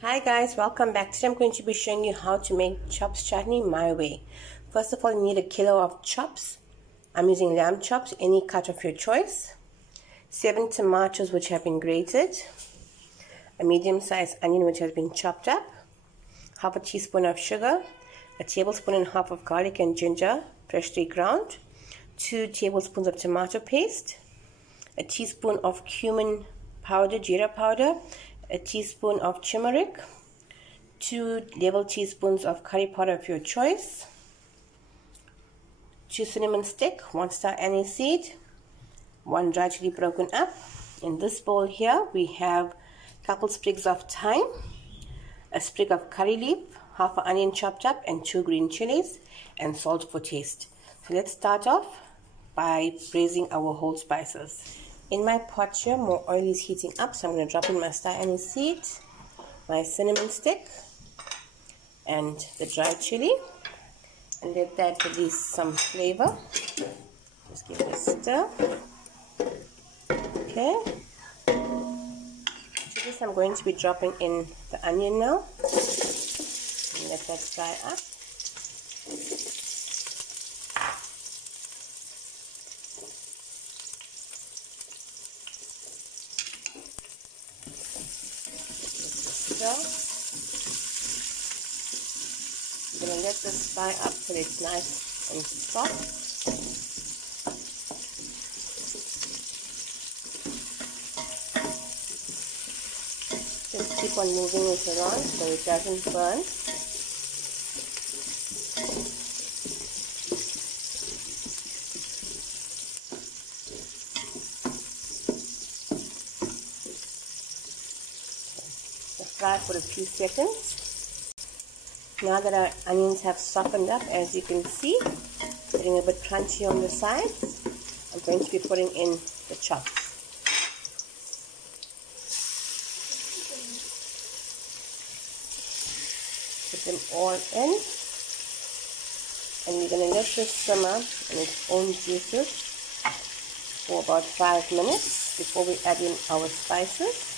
Hi guys, welcome back. Today I'm going to be showing you how to make chops chutney my way. First of all, you need a kilo of chops. I'm using lamb chops, any cut of your choice. 7 tomatoes which have been grated. A medium-sized onion which has been chopped up. Half a teaspoon of sugar. A tablespoon and a half of garlic and ginger, freshly ground. 2 tablespoons of tomato paste. A teaspoon of cumin powder, jeera powder. A teaspoon of turmeric, 2 level teaspoons of curry powder of your choice, 2 cinnamon stick, 1 star anise seed, 1 dry chili broken up. In this bowl here we have a couple sprigs of thyme, a sprig of curry leaf, half an onion chopped up, and 2 green chilies, and salt for taste. So let's start off by braising our whole spices. In my pot here, more oil is heating up, so I'm going to drop in my star anise seed, my cinnamon stick, and the dry chili, and let that release some flavor. Just give it a stir. Okay. To this, I'm going to be dropping in the onion now, and let that fry up. I'm going to let this fry up till it's nice and soft. Just keep on moving it around so it doesn't burn. Fry for a few seconds. Now that our onions have softened up, as you can see, getting a bit crunchy on the sides, I'm going to be putting in the chops. Put them all in, and we're going to let this simmer in its own juices for about 5 minutes before we add in our spices.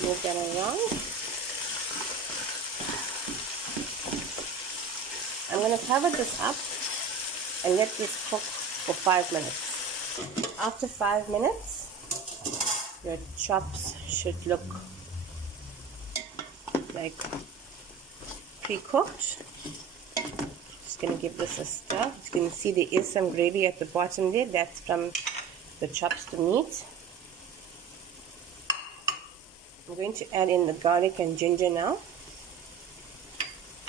Move that around. I'm going to cover this up and let this cook for 5 minutes. After 5 minutes, your chops should look like pre-cooked. Just going to give this a stir. You can see there is some gravy at the bottom there. That's from the chops, the meat. I'm going to add in the garlic and ginger now.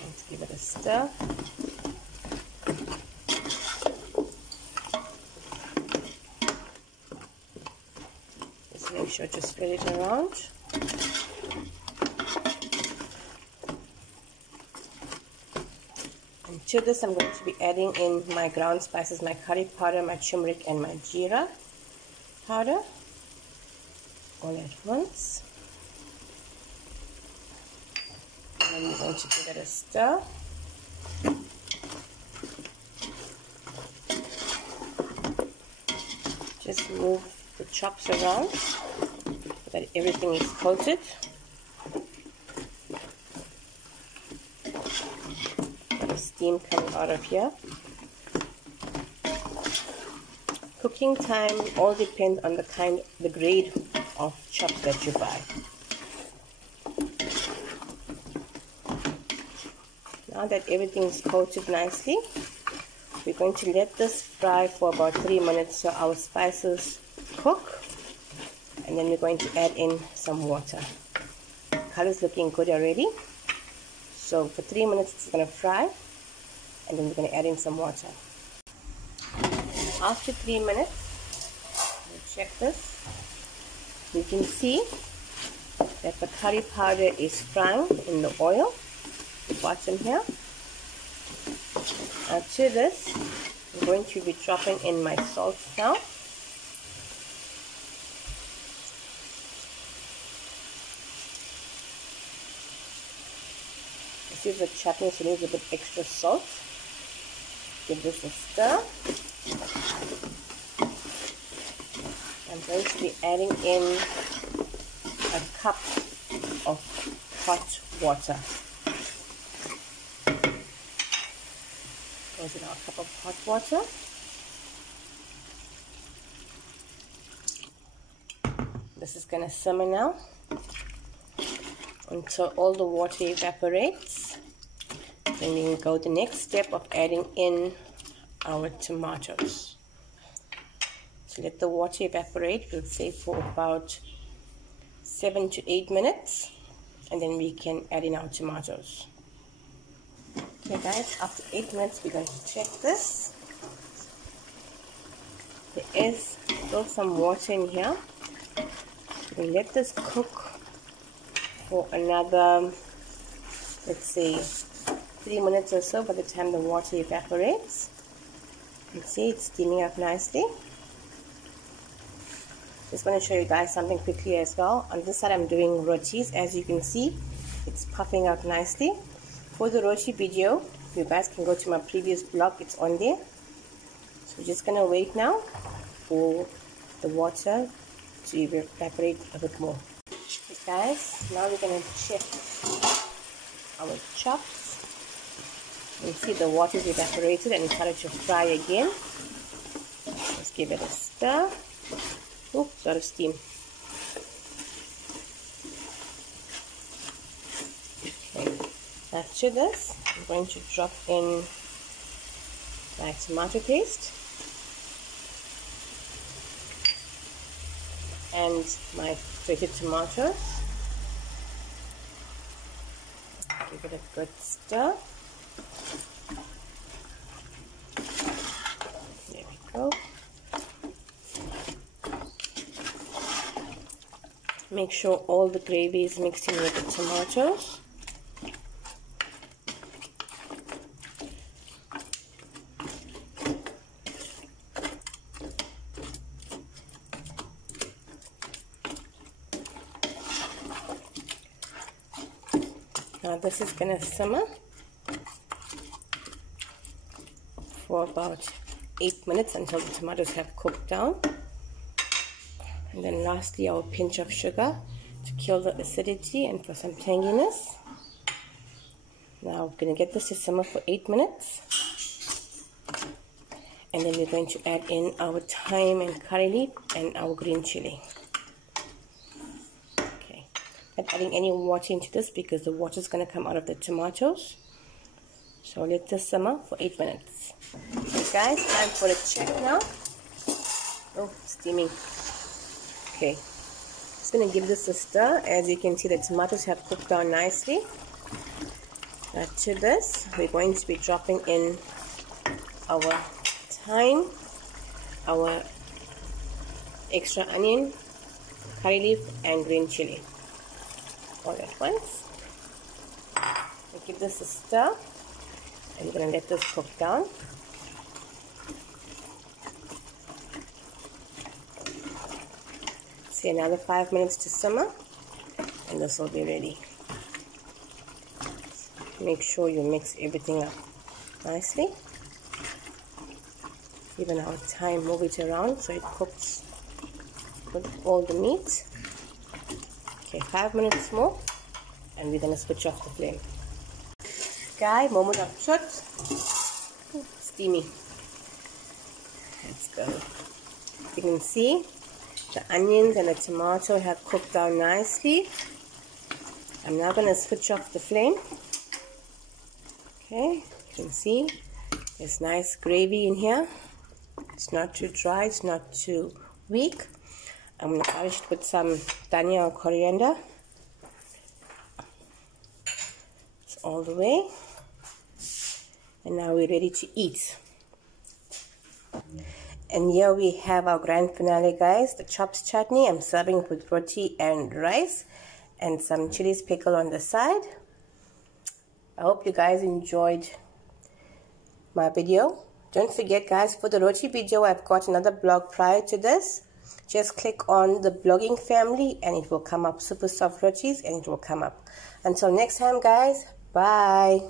Let's give it a stir. Just make sure to spread it around. And to this I'm going to be adding in my ground spices, my curry powder, my turmeric, and my jeera powder all at once. And I'm going to give it a stir. Just move the chops around so that everything is coated. Got steam coming out of here. Cooking time all depends on the grade of chops that you buy. Now that everything is coated nicely, we're going to let this fry for about 3 minutes so our spices cook, and then we're going to add in some water. The color is looking good already, so for 3 minutes it's going to fry, and then we're going to add in some water. After 3 minutes, we'll check this. You can see that the curry powder is frying in the oil. Bottom here. Now to this, I'm going to be dropping in my salt now. This is a chutney, so there's a bit extra salt. Give this a stir. I'm going to be adding in a cup of hot water. Goes in our cup of hot water. This is going to simmer now until all the water evaporates. Then we can go the next step of adding in our tomatoes. So let the water evaporate, we'll say for about 7 to 8 minutes, and then we can add in our tomatoes. Okay guys, after 8 minutes we're going to check this. There is still some water in here. We'll let this cook for another, let's say, 3 minutes or so by the time the water evaporates. You can see it's steaming up nicely. Just want to show you guys something quickly as well. On this side I'm doing rotis. As you can see, it's puffing out nicely. For the roti video, you guys can go to my previous blog, it's on there. So we're just going to wait now for the water to evaporate a bit more. Okay guys, now we're going to check our chops. You see the water is evaporated and it started to fry again. Let's give it a stir. Oops, lot of steam. Okay, after this, I'm going to drop in my tomato paste and my grated tomatoes. Give it a good stir. There we go. Make sure all the gravy is mixed in with the tomatoes. Now this is going to simmer for about 8 minutes until the tomatoes have cooked down. And then lastly, our pinch of sugar to kill the acidity and for some tanginess. Now we're going to get this to simmer for 8 minutes. And then we're going to add in our thyme and curry leaf and our green chili. Okay, not adding any water into this because the water is going to come out of the tomatoes. So let this simmer for 8 minutes. Okay guys, time for a check now. Oh, steaming. Okay, just going to give this a stir. As you can see, the tomatoes have cooked down nicely. After this, we're going to be dropping in our thyme, our extra onion, curry leaf and green chili all at once. We'll give this a stir and we're going to let this cook down. See, another 5 minutes to simmer and this will be ready. Make sure you mix everything up nicely. Even our thyme, move it around so it cooks with all the meat. Okay, 5 minutes more and we're going to switch off the flame. Okay, moment of truth. Steamy. Let's go. You can see the onions and the tomato have cooked down nicely. I'm now going to switch off the flame. Okay, you can see there's nice gravy in here. It's not too dry, it's not too weak. I'm going to garnish it with some dhania or coriander. It's all the way. And now we're ready to eat. And here we have our grand finale, guys, the chops chutney. I'm serving it with roti and rice and some chilies pickle on the side. I hope you guys enjoyed my video. Don't forget, guys, for the roti video, I've got another blog prior to this. Just click on the blogging family and it will come up, super soft rotis, and it will come up. Until next time, guys, bye.